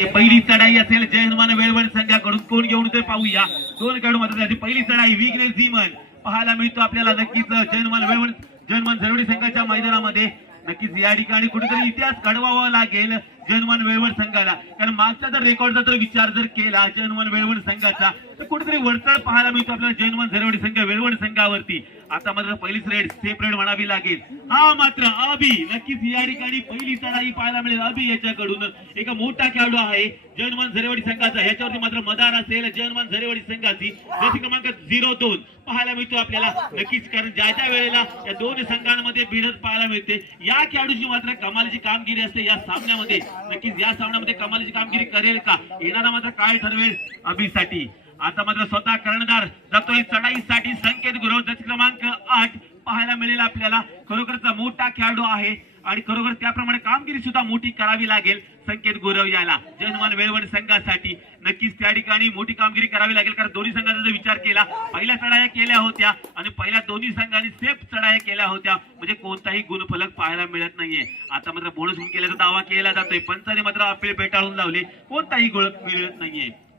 ते पहिली चढाई असेल जय हनुमान वेळवण संघाकडून. कोण घेऊन ते पाहूया. दोन खेळाडू मात्र त्याची पहिली चढाई विघ्नेश धीमन पाहायला मिळतो आपल्याला नक्कीच जय हनुमान वेळवण जय हनुमान झरवडी संघाच्या मैदानामध्ये. नक्कीच या ठिकाणी कुठेतरी इतिहास घडवावा लागेल. जनमन वेळवण संघाला. कारण मागचा जर रेकॉर्डचा जर विचार जर केला जनमन वेळवण संघाचा तर कुठेतरी वरचढ पाहायला मिळतो आपल्याला जनमन झरवडी संघ वेळवण संघावरती. आता मात्र पहिलीच रेड सेफ रेड म्हणावी लागेल. हा मात्र अभि नक्कीच या ठिकाणी पहिली चढाई पाहायला मिळेल अभि याच्याकडून. एक मोठा खेळाडू आहे जनमन झरेवाडी संघाचा. ह्याच्यावरती मात्र मदार असेल जनमन झरेवाडी संघाची. जशी क्रमांक झिरो दोन पाहायला मिळतो आपल्याला. नक्कीच कारण ज्या ज्या वेळेला या दोन संघांमध्ये भिडत पाहायला मिळते या खेळाडूची मात्र कमालीची कामगिरी असते या सामन्यामध्ये. नक्कीच या सामन्यामध्ये कमालीची कामगिरी करेल का? येणारा मात्र काय ठरवेल अभिसाठी आता मात्र स्वतः कर्णधार जातोय चढाईसाठी संकेत गुरव जशी क्रमांक आठ पाहायला मिळेल आपल्याला. खरोखरचा मोठा खेळाडू आहे आणि खरोखर त्याप्रमाणे कामगिरी सुद्धा मोठी करावी लागेल. संकेत गोरव याला जनमान वेळवण संघासाठी. नक्कीच त्या ठिकाणी मोठी कामगिरी करावी लागेल कारण दोन्ही संघांचा जर विचार केला पहिल्या चढाया केल्या होत्या आणि पहिल्या दोन्ही संघांनी सेफ चढाया केल्या होत्या म्हणजे कोणताही गुणफलक पाहायला मिळत नाहीये. आता मात्र बोनस गुण केल्याचा दावा केला जातोय पंचाने मात्र अपील पेटाळून लावले कोणताही गुण मिळत नाहीये.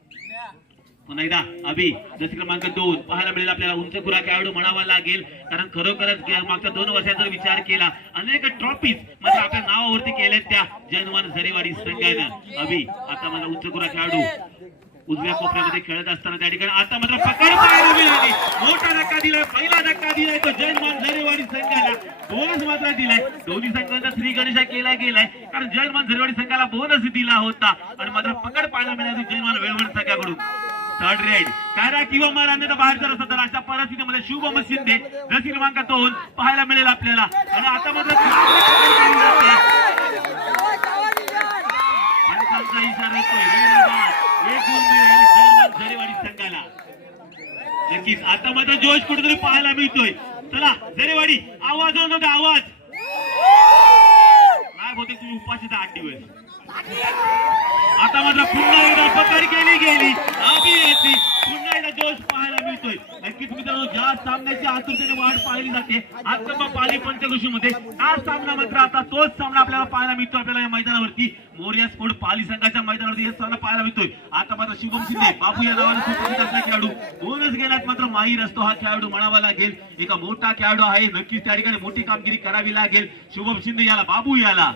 पुन्हा एकदा अभि जसे क्रमांक दोन. पाहायला मिळेल आपल्याला उंच खुरा खेळाडू म्हणावा लागेल. कारण खरोखरच मागच्या दोन वर्षाचा विचार केला अनेक ट्रॉफीज म्हणजे आपल्या नावावरती केल्यात त्या जनमान झरेवाडी संघानं. अभि आता मला उंच खुरा खेळाडू उजव्या कोपऱ्यामध्ये खेळत असताना त्या ठिकाणी आता मात्र पकड पाहायला मिळाली. मोठा धक्का दिलाय पहिला धक्का दिलाय तो जयमान झरेवाडी संघाला. बोनस मात्र दिलाय. दोन्ही संघांचा श्री गणेशा केला गेलाय. कारण जयमान झरेवाडी संघाला बोनस दिला होता. आणि मात्र पकड पाहायला मिळाली जयमान वेळवण संघाकडून थर्ड रेड कायरा किंवा मार बाहेर जर असतात तर अशा परिस्थितीमध्ये शुभम शिंदे रसी क्रमांक दोन पाहायला मिळेल आपल्याला. आणि आता मात्र एक गुण मिळेल जयवंत झरेवाडी संघाला. नक्कीच. आता मात्र जोश कुठेतरी पाहायला मिळतोय. चला झरेवाडी आवाज आणू आवाज. काय होते तुम्ही? उपाशीचा आठ दिवस. आता माझा पुन्हा एकदा पकड केली गेली. आम्ही येते. पुन्हा एकदा जोश पाहायला मिळतोय. नक्कीच मित्रांनो ज्या सामन्याची आतुरतेने वाट पाहिली जाते आता पाली पंचकृषीमध्ये हा सामना मात्र आता तोच सामना आपल्याला पाहायला मिळतो आपल्याला या मैदानावरती. मोर्या स्पोर्ट पाली संघाच्या मैदानावरती हे सामना पाहायला मिळतोय. आता मात्र शुभम शिंदे बापू या नावाने सुप्रसिद्ध असला खेळाडू. बोनस गेल्यात मात्र माहीर असतो हा खेळाडू म्हणावा लागेल. एका मोठा खेळाडू आहे. नक्कीच त्या ठिकाणी मोठी कामगिरी करावी लागेल. शुभम शिंदे याला बाबू याला.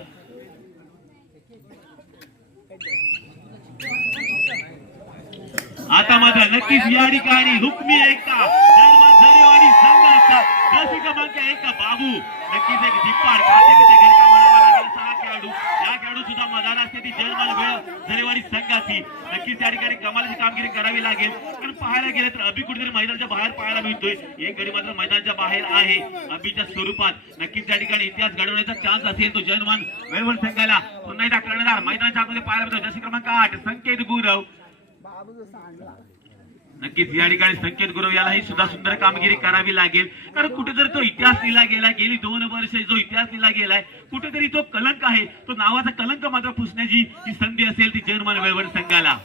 आता मात्र नक्कीच या ठिकाणी हुकमी ऐका जर्मन संघ संघाचा जसे क्रमांक ऐका बाबू? नक्कीच एक धिप्पाड खाते पिते घरका म्हणावा लागेल सहा खेळाडू. या खेळाडू सुद्धा मैदान असते ती जर्मन वेळ झरेवाडी संघाची. नक्कीच या ठिकाणी कमालीची कामगिरी करावी लागेल. पण पाहायला गेलं तर अभि कुठेतरी मैदानाच्या बाहेर पाहायला मिळतोय. एक गडी मात्र मैदानाच्या बाहेर आहे अभिच्या स्वरूपात. नक्कीच त्या ठिकाणी इतिहास घडवण्याचा चान्स असेल तो जर्मन वेळवण संघाला. पुन्हा एकदा कर्णधार मैदानाच्या आतमध्ये पाहायला मिळतो जसे क्रमांक आठ संकेत गुरव. नक्कीच या ठिकाणी संकेत गुरव यालाही सुद्धा सुंदर कामगिरी करावी लागेल. कारण कुठेतरी तो इतिहास लिहिला गेला गेली दोन वर्ष जो इतिहास लिहिला गेलाय कुठेतरी तो कलंक आहे. तो नावाचा कलंक मात्र पुसण्याची जी संधी असेल ती जर्मन वेळवर संघाला.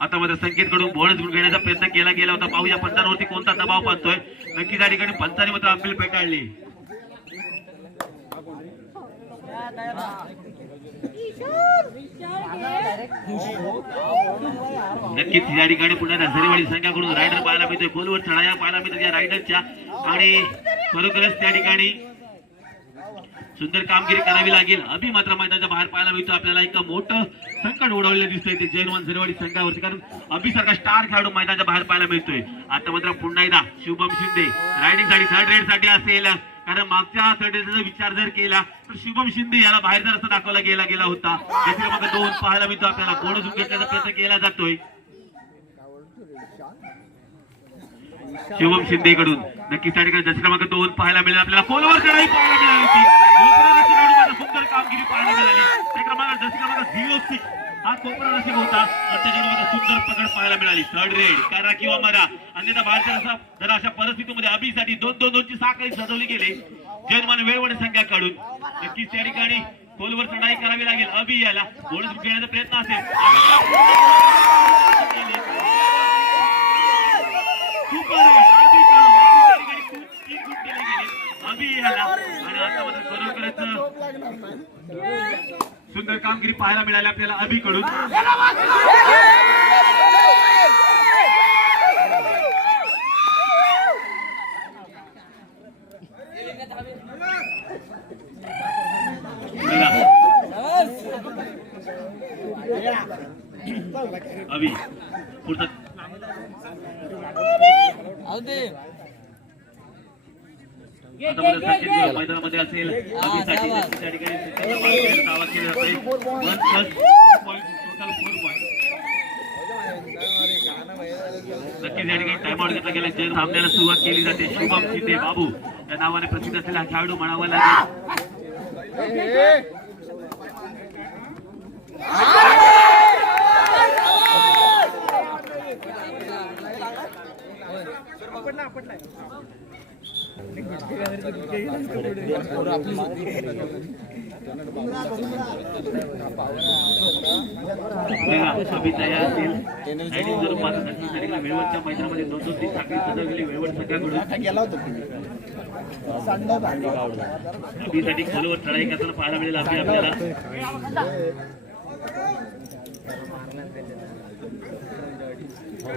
आता मात्र संकेत कडून बोनस घेण्याचा प्रयत्न केला गेला होता. पाहूया पंचांवरती कोणता दबाव पाहतोय नक्कीच या ठिकाणी पंचाने मात्र अपील पेटाळली नक्कीच या ठिकाणी पुन्हा नजरेवाडी संघाकडून रायडर पाहायला मिळतोय. गोलवर चढाया पाहायला मिळतो या रायडरच्या आणि खरोखरच त्या ठिकाणी सुंदर कामगिरी करावी लागेल. अभि मात्र मैदानाच्या बाहेर पाहायला मिळतो आपल्याला एक मोठं संकट ओढवलेलं दिसतंय ते जैन झरेवाडी संघावरती. कारण अभि सारखा स्टार खेळाडू मैदानाच्या बाहेर पाहायला मिळतोय. आता मात्र पुन्हा एकदा शुभम शिंदे. रायडिंगसाठी थर्ड रेडसाठी असेल. कारण मागच्या थर्ड विचार जर केला तर शुभम शिंदे याला बाहेरचा रस्ता दाखवला गेला गेला होता त्याची क्रमांक दोन पाहायला मिळतो. आपल्याला कोण घेण्याचा प्रयत्न केला जातोय. शिवम शिंदे कडून नक्कीच त्या ठिकाणी दस क्रमांक दोन पाहायला मिळेल. आपल्याला कोलवर चढाई पाहायला मिळाली. होती सुंदर कामगिरी पाहायला मिळाली. त्या क्रमांक दस क्रमांक झिरो सिक्स हा कोपरा रसिक होता आणि त्याच्याकडून सुंदर पकड पाहायला मिळाली. थर्ड रेड करा किंवा मरा. अन्यथा बाहेरच्या रस्ता जर अशा परिस्थितीमध्ये अभिसाठी दोन दोन दोनची साखळी सजवली गेली जन्मान संख्या काढून नक्कीच त्या ठिकाणी खोलवर चढाई करावी लागेल. अभि याला बोनस घेण्याचा प्रयत्न असेल. अभि याला आणि आता मात्र खरोखरच सुंदर कामगिरी पाहायला मिळाली आपल्याला अभिकडून अभि पुढचा आता मला संकेत दिला, मैदानामध्ये असेल त्या ठिकाणी दावा केला. नक्कीच या ठिकाणी टाइमआउट घेतला गेला. जय सामन्याला सुरुवात केली जाते शुभम शिंदे बाबू. या नावाने प्रसिद्ध असलेला खेळाडू म्हणावा लागेल. आपल्याला अभि तयार असेल आणि जर पाच नक्की तारीखला मैदानामध्ये दोन दोन तीन साखळी सजवलेली खोलवर चढाई करताना पाहायला मिळेल आता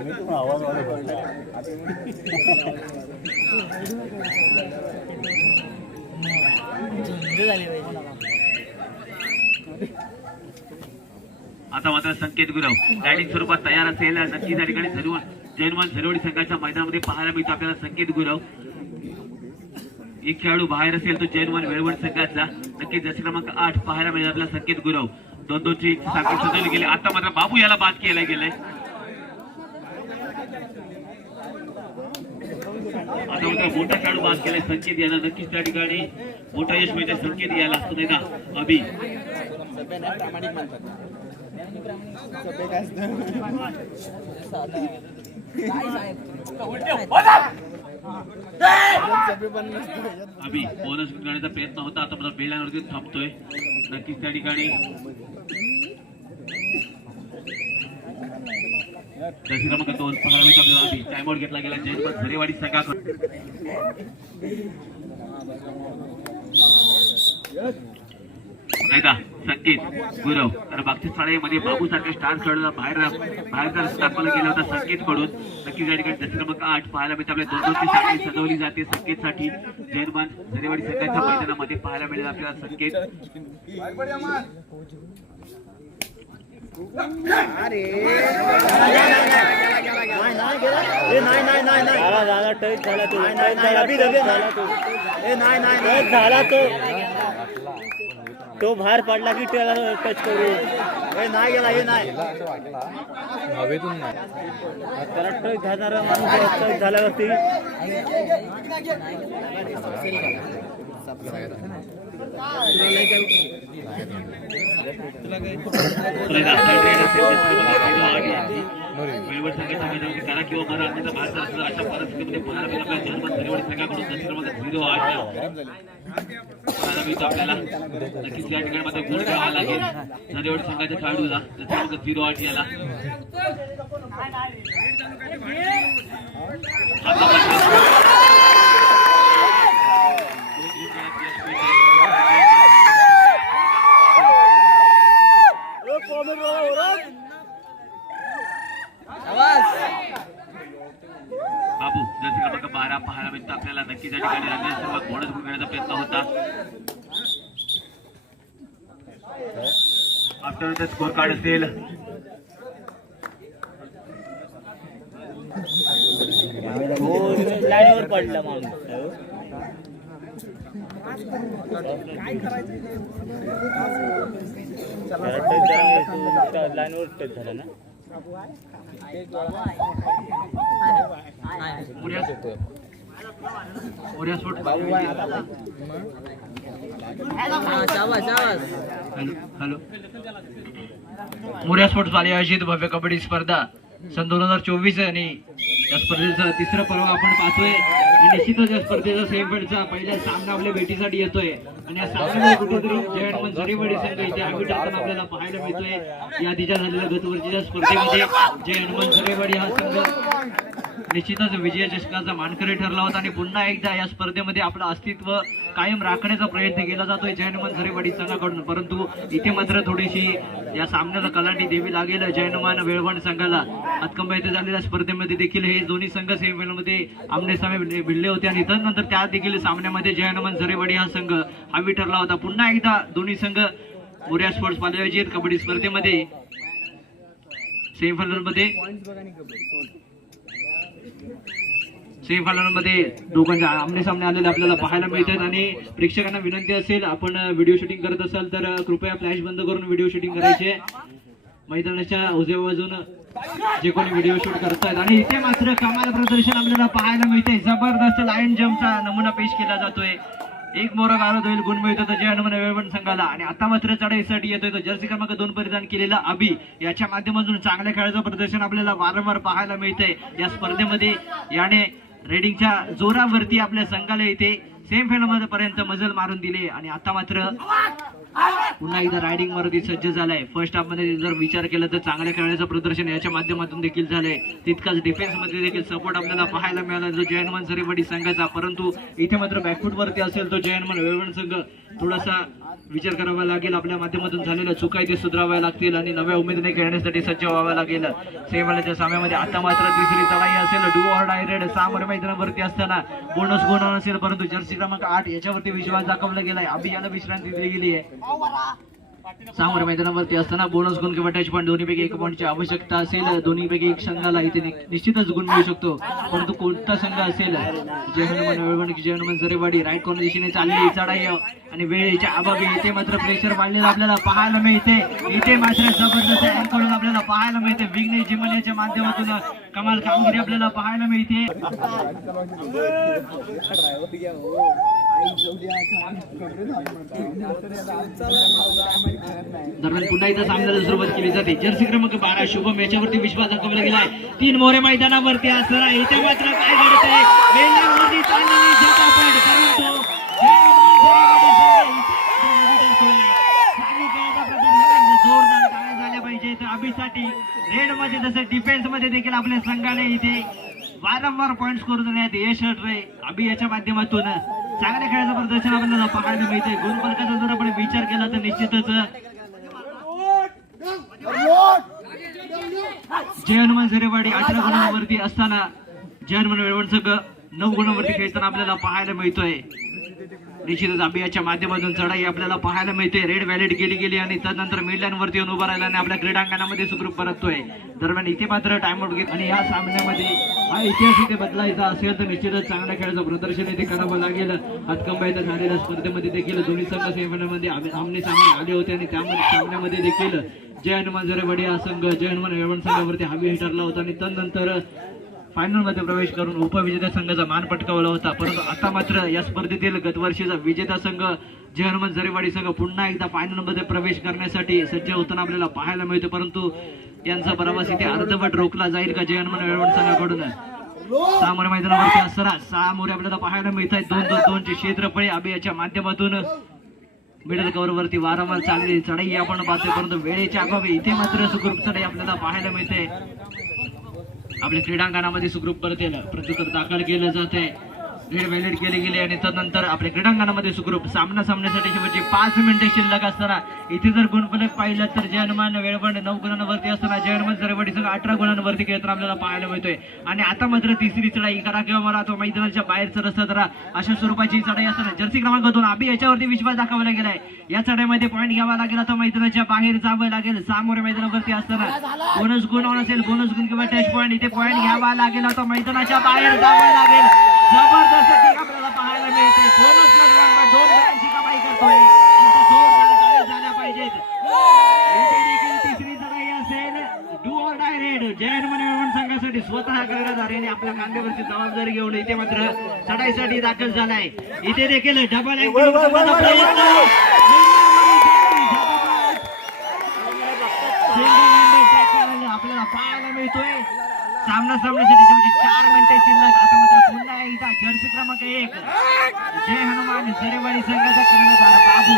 मात्र संकेत गुरव. गायडिंग स्वरूपात तयार असेल नक्की त्या ठिकाणी सर्व जैनवान झरवडी संघाच्या मैदानामध्ये पाहायला मिळतो आपल्याला संकेत गुरव. एक खेळाडू बाहेर असेल तो जैनवान वेळवण संघाचा नक्की जसे क्रमांक आठ पाहायला मिळेल आपल्याला संकेत गुरव. दोन दोनची साखळी सजवली गेली. आता मात्र बाबू याला बाद केला गेलाय. आता मात्र मोठा खेळाडू बाद केलाय संकेत याला नक्कीच त्या ठिकाणी मोठा यश मिळते संकेत याला असतो नाही का? अभि. अभि. बोनस घेण्याचा प्रयत्न होता आता मला बेलांवरती थांबतोय. नक्कीच त्या ठिकाणी जशी क्रमांक दोन पंधरा मिळतो आपल्याला अभि टाइमआउट घेतला गेला जयंत झरेवाडी संघाकडून संकेत गुरव तर मागच्या शाळेमध्ये बाबू सारख्या स्टार खेळाडूला बाहेर बाहेर दाखवला गेला होता संकेत कडून नक्कीच या ठिकाणी दशक क्रमांक आठ पाहायला मिळते आपल्या दोन दोनची साखळी सजवली जाते संकेतसाठी जैनमान झरेवाडी संघाच्या मैदानामध्ये पाहायला मिळेल आपल्याला संकेत झाला झाला टच झाला तो टच झाला टच झाला तो टच झाला तो तो बाहेर पडला की त्याला टच करू नाही गेला हे नाही हवेतून नाही त्याला टच झाणारा माणूस टच झाल्यावरती करा किंवा मरा अन्यथा बाहेर जात अशा परिस्थितीमध्ये पाहायला आपल्या संघाकडून झिरो आठ मिळतो आपल्याला नक्कीच या ठिकाणी मात्र गुण घ्यावा लागेल झरेवाडी संघाच्या खेळाडूला दशक झिरो आठ याला आता मात्र बाबू जसे क्रमांक बारा पाहायला मिळतो आपल्याला नक्कीच या ठिकाणी रंजन शर्मा बोनस गुण घेण्याचा प्रयत्न होता. आफ्टर स्कोर कार्ड असेल. लाईनवर पडला माणूस त्याला टच झाला लाईनवर टच झाला ना. स्पोर्ट मोर्या स्पोर्ट्स वाले आयोजित भव्य कबड्डी स्पर्धा. सन दोन हजार चोवीस आणि या स्पर्धेचं तिसरं पर्व आपण पाहतोय आणि निश्चितच या स्पर्धेचा सेमीफायनलचा पहिला सामना आपल्या भेटीसाठी येतोय आणि या सामन्यामध्ये कुठेतरी जय झरीबडी संघ इथे आपल्याला पाहायला मिळतोय या आधीच्या झालेल्या गतवर्षीच्या स्पर्धेमध्ये जय हनुमान झरेवाडी हा संघ निश्चितच विजय चषकाचा मानकरी ठरला होता आणि पुन्हा एकदा या स्पर्धेमध्ये आपलं अस्तित्व कायम राखण्याचा प्रयत्न केला जातोय जयनमन झरेवाडी संघाकडून. परंतु इथे मात्र थोडीशी या सामन्याला कलाटी द्यावी लागेल. जयनमान वेळवण संघाला हातकंबा येथे झालेल्या स्पर्धेमध्ये देखील हे दोन्ही संघ सेमीफायनलमध्ये आमने सामने भिडले होते आणि त्यानंतर त्या देखील सामन्यामध्ये जयनुमान झरेवाडी हा संघ हवी ठरला होता. पुन्हा एकदा दोन्ही संघ मोर्या स्पोर्ट्स पालयोजित कबड्डी स्पर्धेमध्ये सेमीफायनलमध्ये सेमीफायनलमध्ये दोघांच्या आमने सामने आलेले आपल्याला पाहायला मिळतात आणि प्रेक्षकांना विनंती असेल आपण व्हिडिओ शूटिंग करत असाल तर कृपया फ्लॅश बंद करून व्हिडिओ शूटिंग करायचे. मैदानाच्या उजव्या बाजून जे कोणी व्हिडिओ शूट करतायत. आणि इथे मात्र कमाल प्रदर्शन आपल्याला पाहायला मिळते जबरदस्त लाईन जम्पचा नमुना पेश केला जातोय. एक मोरा गारद होईल गुण मिळतो तर जय हनुमान वेळवण संघाला. आणि आता मात्र चढाईसाठी येतोय तो जर्सी क्रमांक दोन परिधान केलेला अभि. याच्या माध्यमातून चांगल्या खेळाचं प्रदर्शन आपल्याला वारंवार पाहायला मिळतंय. या स्पर्धेमध्ये याने रेडिंगच्या जोरावरती आपल्या संघाला इथे सेमीफायनल पर्यंत मजल मारून दिली. आणि आता मात्र पुन्हा एकदा रायडिंग वरती सज्ज झालाय. फर्स्ट हाफमध्ये जर विचार केला तर चांगल्या खेळण्याचं प्रदर्शन याच्या माध्यमातून देखील झालंय. तितकाच डिफेन्समध्ये देखील सपोर्ट आपल्याला पाहायला मिळाला जो जयनमन सरेवाडी संघाचा. परंतु इथे मात्र बॅकफूट वरती असेल तो जयनमन वेळवण संघ. थोडासा विचार करावा लागेल. आपल्या माध्यमातून झालेल्या चुका इथे सुधाराव्या लागतील आणि नव्या उमेदीने खेळण्यासाठी सज्ज व्हावं लागेल. सेवाल्याच्या सामन्यामध्ये आता मात्र तिसरी चढाई असेल. डू ऑर डायरेड सामोर मैदानावरती असताना बोनस गुण असेल परंतु जर्सी क्रमांक आठ याच्यावरती विश्वास दाखवला गेलाय. अभियान विश्रांती दिली गेली आहे सामोर मैदानावरती असताना बोनस गुण किंवा टच पॉईंट दोन्हीपैकी एक पॉईंटची आवश्यकता असेल. दोन्हीपैकी एक संघाला इथे निश्चितच गुण मिळू शकतो. परंतु कोणता संघ असेल? जय हनुमान वेळवण जय हनुमान जरेवाडी राईट कॉर्नर दिशेने चालली चढाई आणि वेळेच्या अभावी इथे मात्र प्रेशर वाढलेलं आपल्याला पाहायला मिळते. इथे मात्र जबरदस्त अँकडून आपल्याला पाहायला मिळते. विघ्नेश जिमन याच्या माध्यमातून कमाल कामगिरी आपल्याला पाहायला मिळते. दरम्यान पुन्हा एकदा सामन्याला सुरुवात केली जाते जर्सी क्रमांक बारा शुभम याच्यावरती विश्वास दाखवला गेलाय तीन मोरे मैदानावरती असताना इथे मात्र काय घडत वेल्ह्यावरती चाललेली अभिसाठी रेडमध्ये जसं डिफेन्समध्ये देखील आपल्या संघाने इथे वारंवार पॉइंट स्कोर देण्यात यश रे अभि याच्या माध्यमातून चांगल्या खेळाचं प्रदर्शन आपल्याला पाहायला मिळते गुणफलकाचा जर आपण विचार केला तर निश्चितच जय हनुमान झरेवाडी अठरा गुणांवरती असताना जय हनुमान वेळवण संघ नऊ गुणांवरती खेळताना आपल्याला पाहायला मिळतोय. निश्चितच अभियाच्या माध्यमातून चढाई आपल्याला पाहायला मिळते. रेड व्हॅलेट गेली गेली आणि त्यानंतर मिडलँड येऊन उभा राहिला आणि आपल्या क्रीडांगणामध्ये सुखरूप परततोय. दरम्यान इथे मात्र टाइम आउट घेत आणि या सामन्यामध्ये हा इतिहास इथे बदलायचा असेल तर निश्चितच चांगल्या खेळाचं प्रदर्शन इथे करावं लागेल. हातकंबा झालेल्या स्पर्धेमध्ये देखील दोन्ही संघ सेमीफायनलमध्ये आमने सामने आले होते आणि त्यामध्ये सामन्यामध्ये देखील जय हनुमान जरेवाडी हा संघ जय हनुमान संघावरती हवी ठरला होता आणि त्यानंतर फायनलमध्ये प्रवेश करून उपविजेत्या संघाचा मान पटकावला होता. परंतु आता मात्र या स्पर्धेतील गतवर्षीचा विजेता संघ जय जरेवाडी झरेवाडी संघ पुन्हा एकदा फायनलमध्ये प्रवेश करण्यासाठी सज्ज होताना आपल्याला पाहायला मिळतो. परंतु यांचा प्रवास इथे अर्धवट रोखला जाईल का जय हनुमान वेळवण संघाकडून? सामोरे मैदानावरती असताना सहा मोरे आपल्याला पाहायला मिळत आहेत दोन दोन दोनचे क्षेत्रफळे अभियाच्या माध्यमातून मिडल कव्हर वरती वारंवार चाललेली चढाई आपण पाहतोय. परंतु वेळेच्या अभावी इथे मात्र सुखरूप चढाई आपल्याला पाहायला मिळते. आपल्या क्रीडांगणामध्ये सुखरूप परत प्रत्युत्तर दाखल केलं जात आहे रेड व्हॅलिड केले गेले आणि त्यानंतर आपल्या क्रीडांगणामध्ये सुखरूप सामना सामन्यासाठी शेवटचे पाच मिनिटे शिल्लक असताना इथे जर गुणफलक पाहिलं तर जय हनुमान वेळवंड नऊ गुणांवरती असताना जय हनुमान सगळं अठरा गुणांवरती खेळताना आपल्याला पाहायला मिळतोय. आणि आता मात्र तिसरी चढाई करा किंवा मला तो मैदानाच्या बाहेरचा रस्ता जरा अशा स्वरूपाची चढाई असताना जर्सी क्रमांक दोन आम्ही याच्यावरती विश्वास दाखवला गेलाय. या चढाईमध्ये पॉईंट घ्यावा लागेल आता मैदानाच्या बाहेर जावं लागेल सामोरे मैदानावरती असताना. बोनस गुण असेल बोनस गुण किंवा टच पॉईंट इथे पॉईंट घ्यावा लागेल आता मैदानाच्या बाहेर जावं लागेल. जबरदस्त किक आपल्याला पाहायला मिळते बोनस दोन कमाई करतोय. इथं झाल्या पाहिजेत. इथे देखील तिसरी असेल. डू ऑर डाय रेड संघासाठी स्वतः आपल्या कांद्यावरची जबाबदारी घेऊन इथे मात्र चढाईसाठी दाखल झालाय. इथे देखील डबल प्रयत्न. आपल्याला पाहायला मिळतोय. सामना सामन्यासाठी चार मिनिटे शिल्लक. आता इथं जर्सी क्रमांक एक. जय हनुमान जरेवाडी संघाचा कर्णधार बाबू.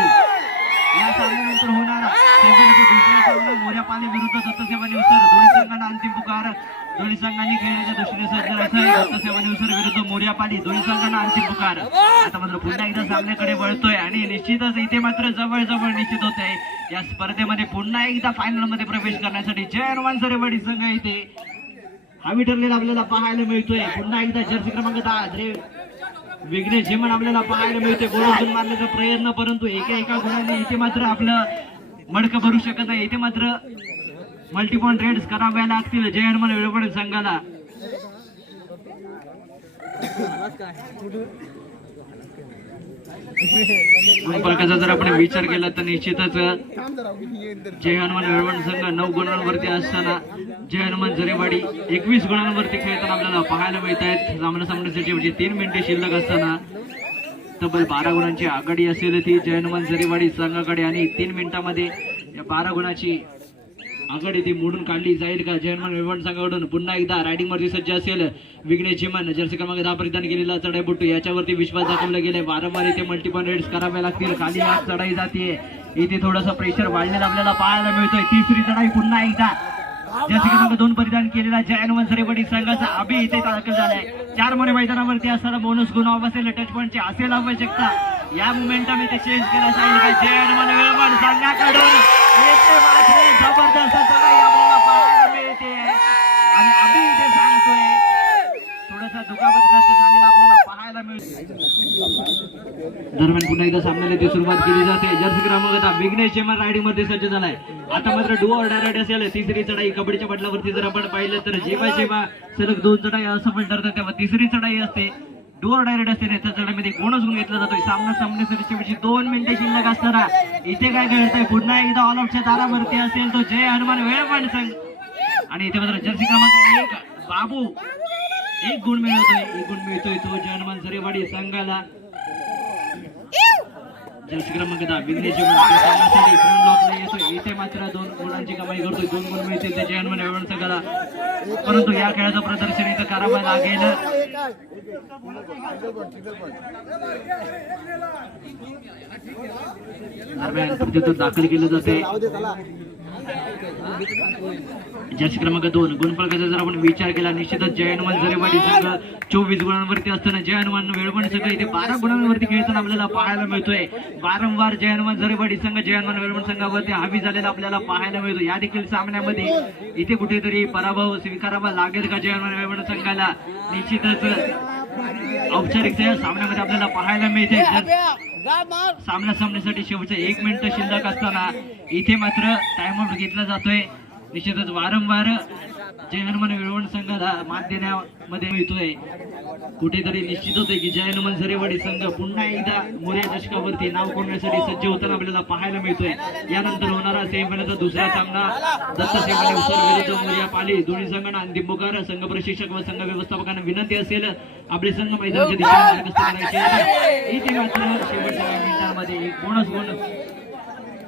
या सामन्यानंतर होणारा सेमीफायनलचा दुसरा सामना मोऱ्या पाणी विरुद्ध दत्तसेवा निवसर दोन्ही संघांना अंतिम पुकार. दोन्ही संघांनी खेळण्याच्या दृष्टीने सज्ज असेल दत्तसेवा निवसर विरुद्ध मोर्या पाली. दोन्ही संघांना अंतिम पुकार. आता मात्र पुन्हा एकदा सामन्याकडे वळतोय आणि निश्चितच इथे मात्र जवळ जवळ निश्चित होत आहे. या स्पर्धेमध्ये पुन्हा एकदा फायनलमध्ये प्रवेश करण्यासाठी जय हनुमान सरेवाडी संघ इथे हवी ठरलेला आपल्याला पाहायला मिळतोय. पुन्हा एकदा जर्सी क्रमांक दहा रे विघ्नेश झिमन आपल्याला पाहायला मिळते गोळून मारण्याचा प्रयत्न परंतु एका एका गुणाने इथे मात्र आपलं मडकं भरू शकत नाही. इथे मात्र मल्टीपॉइंट रेड्स कराव्या लागतील. जय हनुमान वेळोपडे संघाला. गुणफलकाचा जर आपण विचार केला तर निश्चितच जय हनुमान वेळवण संघ नऊ गुणांवरती असताना जय हनुमान झरेवाडी एकवीस गुणांवरती खेळताना आपल्याला पाहायला मिळत आहेत. सामना सामन्यासाठी म्हणजे तीन मिनिटे शिल्लक असताना तब्बल बारा गुणांची आघाडी असेल ती जय हनुमान झरेवाडी संघाकडे आणि तीन मिनिटांमध्ये या बारा गुणाची आघाडी ती मोडून काढली जाईल का? जय हनुमान संघाकडून पुन्हा एकदा रायडिंग वरती सज्ज असेल विघ्नेश चिमन जर्सी क्रमांक दहा परिधान केलेला चढाई बुट्टू याच्यावरती विश्वास दाखवला गेलाय. वारंवार इथे मल्टिपल रेड्स करावे लागतील. खाली आज चढाई जाते इथे थोडंसं प्रेशर वाढलेलं आपल्याला पाहायला मिळतोय. तिसरी चढाई पुन्हा एकदा. जर्सी क्रमांक दोन परिधान केलेला जय हनुमान सरेपटी संघाचा अभि इथे दाखल झालाय. चार मोरे मैदानावरती असताना बोनस गुण असेल टच पॉईंटची असेल आवश्यकता. या मुमेंटम इथे चेंज केला जाईल का? जय हनुमान वेळवण संघाकडून. इथे मात्र जबरदस्त चढाई आपल्याला पाहायला मिळते. आणि अभि इथे सांगतोय थोडासा दुखापतग्रस्त झालेला आपल्याला पाहायला मिळते. दरम्यान पुन्हा एकदा सामन्याला सुरुवात केली जाते. जर्सी क्रमांक आता विघ्नेश शेमर रायडिंगमध्ये सज्ज झालाय. आता मात्र डुअर डायरेक्ट असेल. तिसरी चढाई कबड्डीच्या पटलावरती जर आपण पाहिलं तर जेव्हा जेव्हा सलग दोन चढाई असफल ठरतात. तेव्हा तिसरी चढाई असते. डोर डायरेक्ट असते त्याच्या चढामध्ये कोणच गुण घेतला जातोय. सामना सामन्यासाठी शेवटची दोन मिनिटे शिल्लक असताना इथे काय घडतंय? पुन्हा एकदा ऑल आउटच्या दारावरती असेल तो जय हनुमान वेळ पण संघ. आणि इथे मात्र जर्सी क्रमांक एक बाबू. एक गुण मिळवतोय एक गुण मिळतोय तो जय हनुमान सरेवाडी संघाला. जर्सी क्रमांक दहा विघ्नेश संघासाठी फ्रंट इथे मात्र दोन गुणांची कमाई करतोय. दोन गुण मिळतील. ते जय हनुमान वेळवण परंतु या खेळाचं प्रदर्शन इथं करावं लागेल दाखल केलं जाते जर्सी क्रमांक दोन गुणफलकाचा जर आपण विचार केला निश्चितच जय हनुमान जरेवाडी संघ चोवीस गुणांवरती असताना जय हनुमान वेळवण संघ इथे बारा गुणांवरती खेळताना आपल्याला पाहायला मिळतोय. वारंवार जय हनुमान जरेवाडी संघ जय हनुमान वेळवण संघावरती हावी झालेला आपल्याला पाहायला मिळतो. या देखील सामन्यामध्ये इथे कुठेतरी पराभव स्वीकारावा लागेल का जय हनुमान वेळवण संघाला? निश्चितच औपचारिकता या सामन्यामध्ये आपल्याला पाहायला मिळते. सामना सामन्यासाठी शेवटचे एक मिनिट शिल्लक असताना इथे मात्र टाइम आउट घेतला जातोय. निश्चितच वारंवार जय हनुमान विळवण संघाला मात देण्यामध्ये मिळतोय. कुठेतरी निश्चित होते की जय हनुमान झरेवाडी संघ पुन्हा एकदा मोर्या दशकावरती नाव कोरण्यासाठी सज्ज होताना आपल्याला पाहायला मिळतोय. यानंतर होणारा सेमीफायनलचा दुसरा सामना. दत्त उत्तर विरुद्ध मोर्या पाली. दोन्ही संघांना अंतिम पुकार. संघ प्रशिक्षक व संघ व्यवस्थापकांना विनंती असेल. आपले संघ करायचे. इथे मात्र शेवटच्या मिनिटांमध्ये. एक बोनस. गुण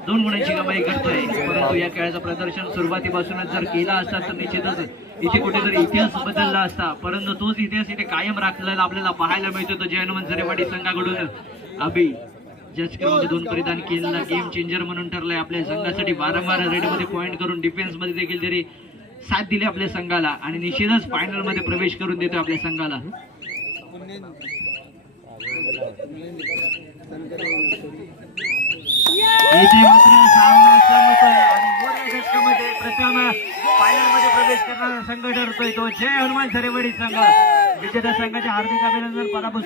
दोन गुणांची कमाई करतोय. परंतु या खेळाचं प्रदर्शन सुरुवातीपासूनच जर केला असता तर निश्चितच इथे कुठेतरी इतिहास बदलला असता. परंतु तोच इतिहास इथे कायम राखलेला आपल्याला पाहायला मिळतो. तो जय हनुमान झरेवाडी संघाकडून अभि जज क्रमांक दोन परिधान केलेला गेम चेंजर म्हणून ठरलाय. आपल्या संघासाठी वारंवार रेडमध्ये पॉईंट करून डिफेन्समध्ये देखील तरी साथ दिली आपल्या संघाला. आणि निश्चितच फायनलमध्ये प्रवेश करून देतो आपल्या संघाला. इथे प्रवेश करणारा संघ ठरतोय तो जय हनुमान सरेवडी संघ. विजेता संघाचे हार्दिक अभिनंदन पराभूत